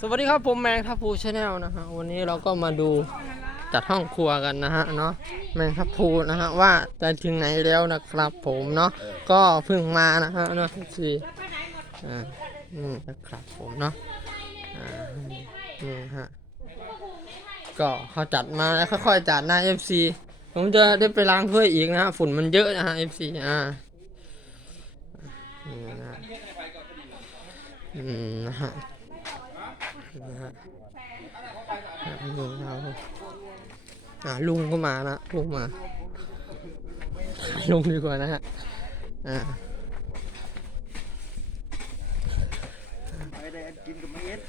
สวัสดีครับผมแมงทัพพูชาแนลนะฮะวันนี้เราก็มาดูจัดห้องครัวกันนะฮะเนาะแมงทัพพูนะฮะว่าจะถึงไหนแล้วนะครับผมเนาะก็เพิ่งมานะฮะเนาะสี่อ่านี่นะครับผมเนาะอ่านี่ฮะก็เขาจัดมาแล้วค่อยๆจัดหน้า FC ผมจะได้ไปล้างถ้วยอีกนะฮะฝุ่นมันเยอะนะฮะ FC อ่านี่นะอืมนะฮะ นะฮะลุงเราอ่าลุงก็มานะลุงมาลุงดีกว่านะฮะอ่าไปได้กินกับเม็ด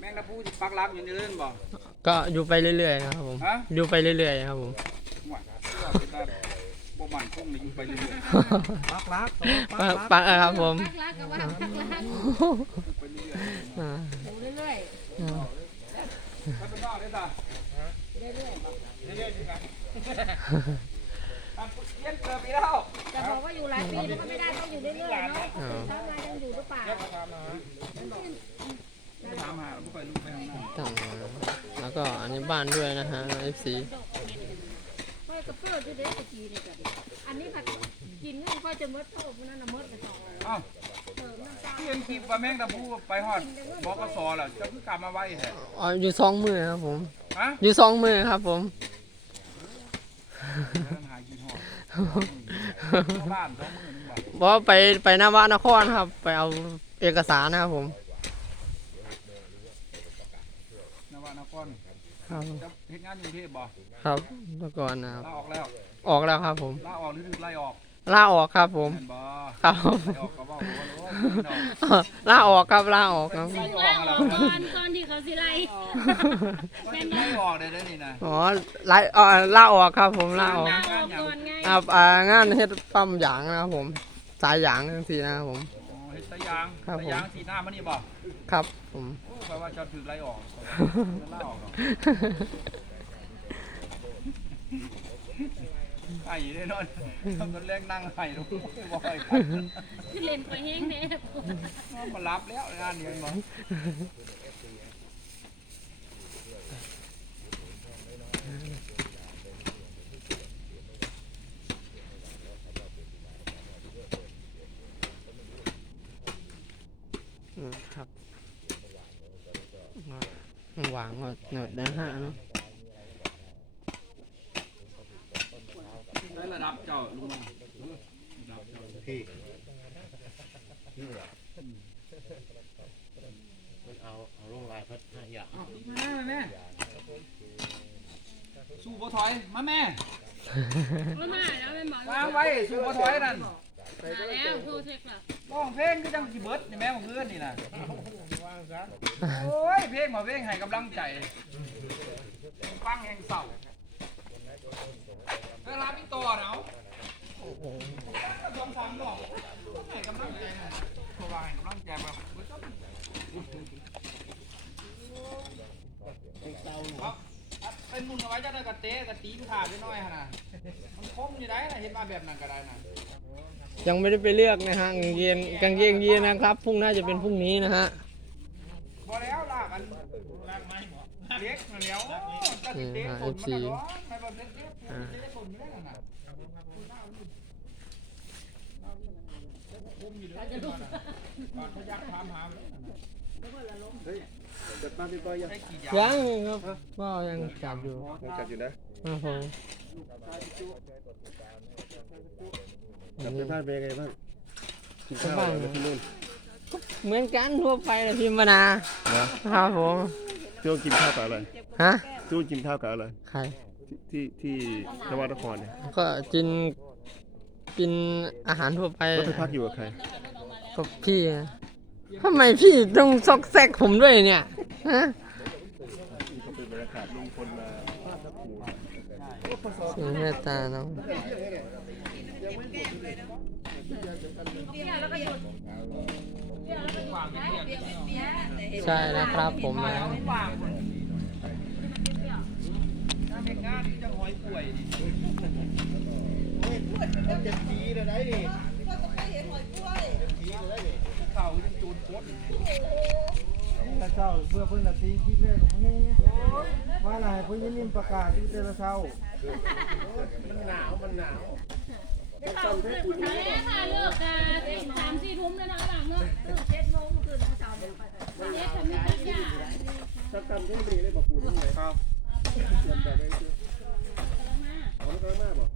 แมงดาพูที่ปักหลักอยู่ในเรื่องบ่ก็อยู่ไปเรื่อยๆนะครับผม ฮะอยู่ไปเรื่อยๆครับผมว่าเป็นตา บ่มันคงเลยอยู่ไปเรื่อยๆปักหลักปักปักอะครับผมพักรักกับว่าพักรักไปเรื่อยอ่าอยู่เรื่อยอ่าๆไปเป็นนอกได้ตาเรื่อยๆเรื่อยๆจริงๆอะเลี้ยงเกลือปีแล้วๆจะบอกว่าอยู่หลายปีมันก็ไม่ได้ต้องอยู่เรื่อยๆเนาะทำงานยังอยู่หรือเปล่าถามหาผู้ไปลูกไปข้างหน้าตั้งมาแล้วก็อันนี้บ้านด้วยนะฮะ FC ค่อย กระเพื่อมด้วยเด็กตะกี้นี่ก็ดิอันนี้ผัดกินเงินค่อยจะมดโตมันนั่นน่ะมดกันต่ออ้าวเติมน้ำตาลที่เอ็มคลิปว่าแมงดาพูไปฮอดบกสล่ะจะเพิ่งกลับมาไว้แฮะอ๋ออยู่สองมือครับผม ฮะอยู่สองมือครับผม เดินหากินฮอดบ้านสองมื้อนึงบ่บอกว่าไปไปหน้าบ้านนครครับ ไปเอาเอกสารนะครับผม นวานคร ครับ จะเฮ็ดงานอยู่กรุงเทพบ่ครับเมื่อก่อนนะครับ ลาออกแล้วออกแล้วครับผม ลาออกหรือไล่ออกลาออกครับผม แม่นบ่ครับไล่ออกก็เว้าว่าโอ้ยดอกลาออกครับลาออกครับไล่อลาอกอแล้อวกก่อนก่อนที่เขาสิไล่ไล่ออกได้เด้อนี่นะอ๋อไลาเอ่อลาออกครับผมลาออกลาออกก่อนไงครับอ่างานเฮ็ดปั๊มยางนะครับผม สายยางจังซี่นะครับผม อ๋อเฮ็ดตะยางครับตะผม ยางสีหน้ามันนี่บ่ครับผมโอ้ แปลว่าจะถูกไล่ออกไล่ออกหรอกไห้แน่นอนทำจนแรงนั่งไห้ลูกบ่ให้ครับคือเล่นไปแห้งแน่มารับแล้วงานเดียวบ่อืมครับ หวางก็เนิร์ดนะฮะเนาะได้ระดับเจ้าลุงระดับเจ้าพี่นี่แหละมันเอาเอาลงลายพัดห้าอย่างเอาแม่สู้บ่ถอยมาแม่มามาแล้วเป็นหมอวางไว้สู้บ่ถอยนั่นมาแล้วโทรเช็คล้วร้องเพลงก็จังสิเบิร์ดนี่แม่ของเพื่อนนี่น่ะ โอ้ย เพลงหมาเพลงให้กำลังใจ ฟังแห่งเศร้าเวลาพี่ต่อเนาะสองสามดอกให้กำลังใจนะเพราะว่าให้กำลังใจแบบเบิดครับครับเป็นมุนเอาไว้จะได้กระเตะกระตีนขาดไปหน่อยฮะนะมันคมอยู่ได้นะเห็นมาแบบนั้นก็ได้นะยังไม่ได้ไปเลือกนะฮะกางเกงกางเกงยีนนะครับพรุ่งน่าจะเป็นพรุ่งนี้นะฮะ พอแล้วลากกันลากไม้หมอเล็กมาแล้วก็สิเตะฝนมันก็ร้อนไม่แบบเล็กๆฝนเตะฝนอยู่ได้ขนาดคุมอยู่ด้วยก่อนพยักถามหาเลยเฮ้ยจัดมาพี่ต้อยยังได้กี่ยางยังครับก็ยังจับอยู่ยังจัดอยู่นะครับผมจับไปบ้านเป็นยังไงบ้างกินข้าวอะไรที่นู่น เหมือนกันทั่วไปเลยพิมพ์มานานะครับผมที่นู่นกินข้าวกับอะไรฮะที่นู่นกินข้าวกับอะไรใคร ที่ที่ที่นวัดนครเนี่ยก็กิน กินอาหารทั่วไปแล้วไปพักอยู่กับใครกับพี่นะทำไมพี่ต้องซอกแซกผมด้วยเนี่ย ฮะนี่ก็เป็นบรรยากาศลุงพลมาภาพทับหมูเสียงเมตตาน้องใช่นะครับ ผมนะว่างถ้าเป็นงานที่จะหอยป่วยนี่เจ็ดปีเลยได้ดิเข่ายังจูนโคตรเแต่เช้าเพื่อเพิ่นละตีคลิปแรกของเฮ้ว่าอะไรเพิ่นยินนิ่มประกาศอยู่แต่ละเช้ามันหนาวมันหนาวแม่ ค่ะเลิกกันสามสี่ทุ่มแล้วนะหลังเนาะเจ็ดโมงคืนเช้าเด็กทำไม่ได้ยากสักคำที่มีได้บอกคุณเลยครับเตรียมแต่ได้คือเอามันก็มากบอก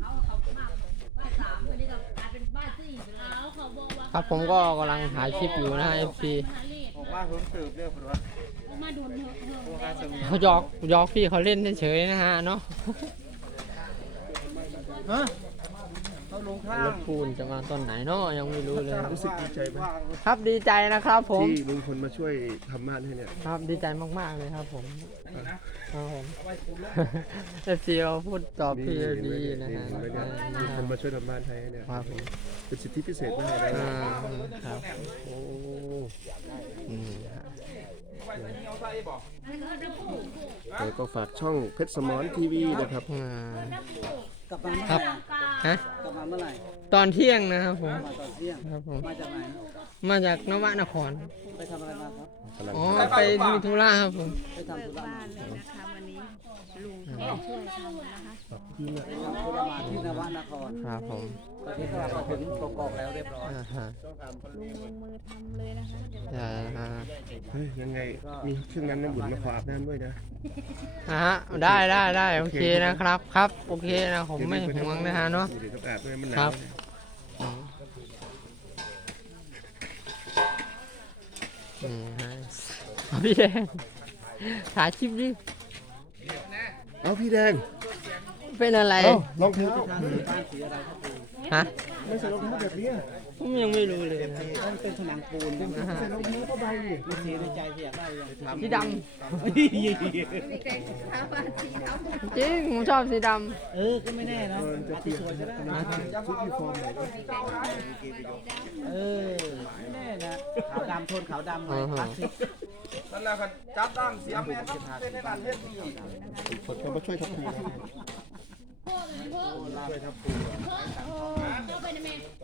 เขาเขามากบ้านสามวันนี้ก็กลายเป็นบ้านสี่ไปแล้วเขาบอกว่าครับผมก็กำลังถ่ายคลิปอยู่นะ FC บอกว่าเพิ่งสืบเรื่องเพิ่นว่า มาโดนเหอะเหอะโอกาสสมเขาหยอกหยอกพี่เขาเล่นเฉยๆนะฮะเนาะฮะเขาลงทางรถปูนจะมาตอนไหนเนาะยังไม่รู้เลยรู้สึกดีใจไหมครับดีใจนะครับ ผมที่ลุงพลมาช่วยทำบ้านให้เนี่ยครับดีใจมากๆเลยครับผมครับผมเอฟซีเราพูดตอบพี่ดีนะฮะนี่เนี่ยลุงพลมาช่วยทำบ้านให้เนี่ยครับผมเป็นสิทธิพิเศษมากเลยอ่านะครับโอ้ แล้วก็ฝากช่องเพชรสมอนทีวีนะครับ อ่ากลับมาครับฮะกลับมาเมื่อไหร่ตอนเที่ยงนะครับผมมาตอนเที่ยงครับผมมาจากไหนมาจากนวนครไปทำอะไรมาครับกำลังอ๋อไปมีธุระครับผมไปทำธุระมา ที่เนี่ยทำธุระมาที่นวนครครับผมตอนนี้ก็มาถึงกกอกแล้วเรียบร้อย อ่าฮะทำเลยนะคะใช่ฮะเฮ้ยยังไงมีเครื่องนั้นน้ำบุญมาขออาบน้ำด้วยนะอ่าฮะได้ได้ได้โอเคนะครับครับโอเคนะผมไม่ห่วงนะฮะเนาะ เดี๋ยวต้องอาบด้วยมันหนาครัวบอืมฮะเอาพี่แดงถ่ายคลิปดิ เอาพี่แดงเป็นอะไรเอ้ารองเท้าฮะไม่ใส่รองเท้าแบบนี้ผมยังไม่รู้เลยมันเป็นผนังปูนใช่ไหมนะฮะใส่รองเท้าผ้าใบดิวิธีในใจที่อยากได้ยังทำสีดมีใครท้าบ้านสีดำำจริงผมชอบสีดเออก็ไม่แน่เนาะเออจะเปลี่ยนนะชุดยูนิฟอร์มไหนก็เออไม่แน่นะขาวดำโทนขาวดำหน่อยคลาสสิก นั่นแหละก็จับตั้งเสียแม่ครับเป็นในนั้นเฮ็ดนี่คนก็มาช่วยทัพพีนะ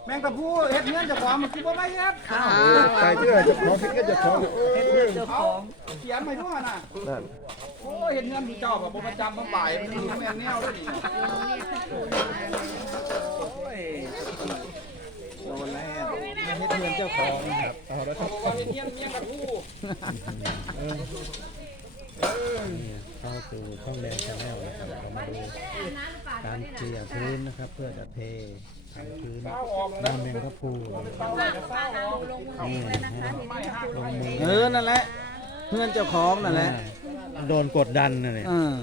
แมงตะพูเฮ็ดเงินเจ้าของมันคือบ่ไม่เฮ็ดำอ้าตายเจ้าจะของเพิกก็จะขอเออเจ้าขเอาองเขียนไปทั่วน่ะนั่นโอ้เฮ็ดเงินผู้เจ้าแบบบ่ประจำต้องบ่ายมันอยู่แม่นแนวเลยนี่ โอ้ยโดนแล้วไม่ใช่ เงินเจ้าของครับเอาแล้วครับเอาเฮ็ดเงินเมียงตะพูเข้าสู่ช่องแดงชาแนลนะครับเรามาดูการเกลี่ยพื้นนะครับ เพื่อจะเททำพื้นเอาออกเลยบ้านแมงทับพลูนี่นะฮะลงมือเออนั่นแหละเพื่อนเจ้าของนั่นแหละโดนกดดันนะเนี่ย เออ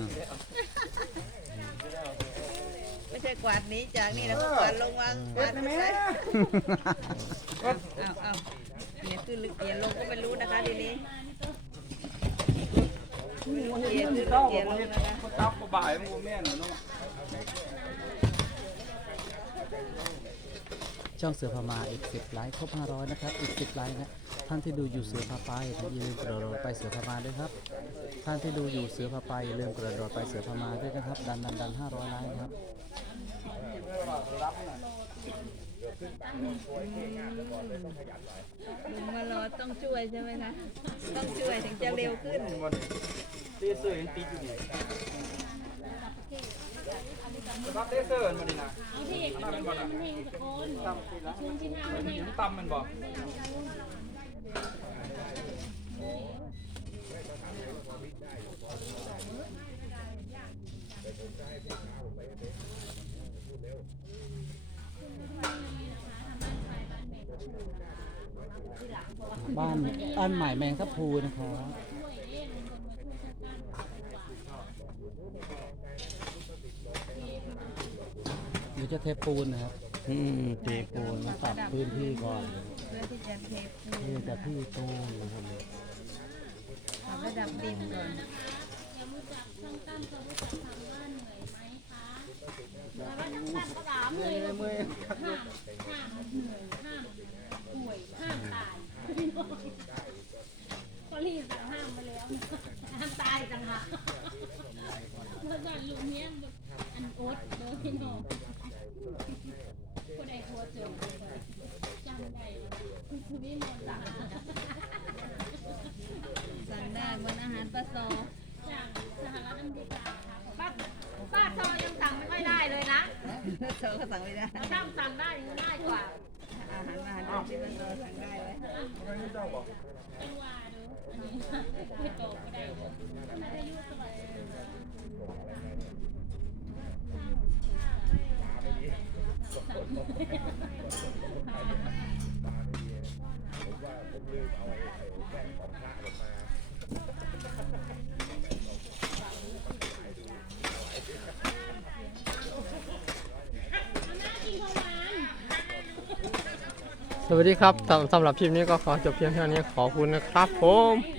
ไม่ใช่ กวาดหนี้จากนี่แล้วก็กวาดลงวางกเฮ็วาดดได้ไปแม่เอาเอาเขียนขึ้นหรือเขียนลงก็ไม่รู้นะคะทีนี้เขียนขึ้นหรือเจ้าเขียนบ่ลงเฮ็ดนะคะเขาจับบ่บ่ายมันบ่แม่นเนาะช่องเสือพมาอีก10ไลค์ครบ500นะครับอีก10ไลค์นะท่านที่ดูอยู่เสือพาไปอย่าลืมกระโดดไปเสือพมาด้วยครับท่านที่ดูอยู่เสือพาไปอย่าลืมกระโดดไปเสือพมาด้วยนะครับดันดันดัน500ไลค์นะครับ ลุงมารอต้องช่วยใช่ไหมคะต้องช่วยถึงจะเร็วขึ้นตีเสื้อยังติดอยู่นี่รับเด้เสื้อมันนี่นะเอาที่เอกมันมันเฮงตะโกนชุนที่ทางมันเฮงตำมันบ่บ้า นบ้านใหม่แมงทับพลูนะครับเดี๋ยวจะเทปูนนะครับอืมเทปูนมาปรับพื้นที่ก่อนเพื่อที่จะเทปูนนี่แต่ที่ตูนนะครับปรับระดับดินก่อนสามเลยห้ามห้ามห้ามป่วยห้ามตาย เขารีบสั่งห้ามมาแล้วห้ามตายจังหะเมื่อก่อนลุงเนี้ยแบบอันโอ๊ตเลยพี่น้องก็ได้ทัวเจอเจ้าวิมลนะคะสั่งได้บนอาหารปลาซอจากสหรัฐอเมริกาค่ะป้าป้าซอยังสั่งไม่ค่อยได้เลยนะโซก็สั่งไม่ได้ช่างสั่งได้ยังง่ายกว่าอาหารอาหารที่ปลาซอสั่งได้เลยจังหวะดูอันนี้ ไม่โตก็ได้เลยไม่ได้ยุ่งสบาสวัสดีครับสำสำหรับคลิปนี้ก็ขอจบเพียงเท่านี้ขอบคุณนะครับผม